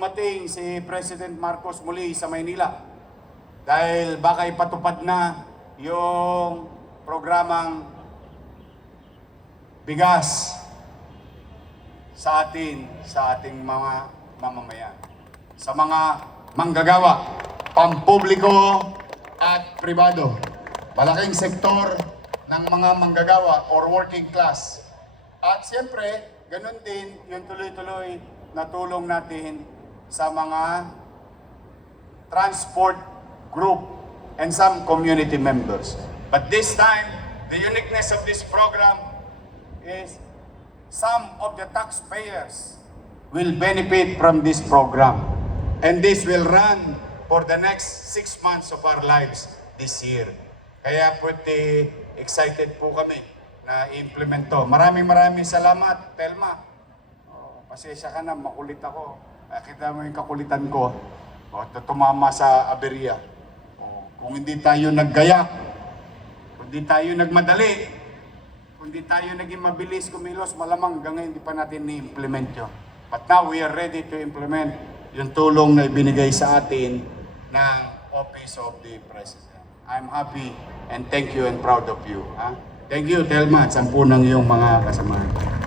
dumating si President Marcos muli sa Maynila. Dahil baka ipatupad na yung programang bigas sa ating mga mamamayan. Sa mga manggagawa, pampubliko at pribado. Malaking sektor ng mga manggagawa or working class. At siyempre, ganun din yung tuloy-tuloy na tulong natin sa mga transport group and some community members. But this time, the uniqueness of this program is some of the taxpayers will benefit from this program. And this will run for the next 6 months of our lives this year. Kaya pretty excited po kami na i-implement to. Maraming salamat, Telma. Pasensya ka na, makulit ako. Kita mo yung kakulitan ko. Tumama sa aberya. Kung hindi tayo naggayak, kung hindi tayo nagmadali, kung hindi tayo naging mabilis kumilos, malamang hanggang ngayon hindi pa natin ni-implement yun. But now we are ready to implement yung tulong na ibinigay sa atin ng Office of the President. I'm happy and thank you and proud of you. Thank you, Telma, at 10 ng iyong mga kasamahan.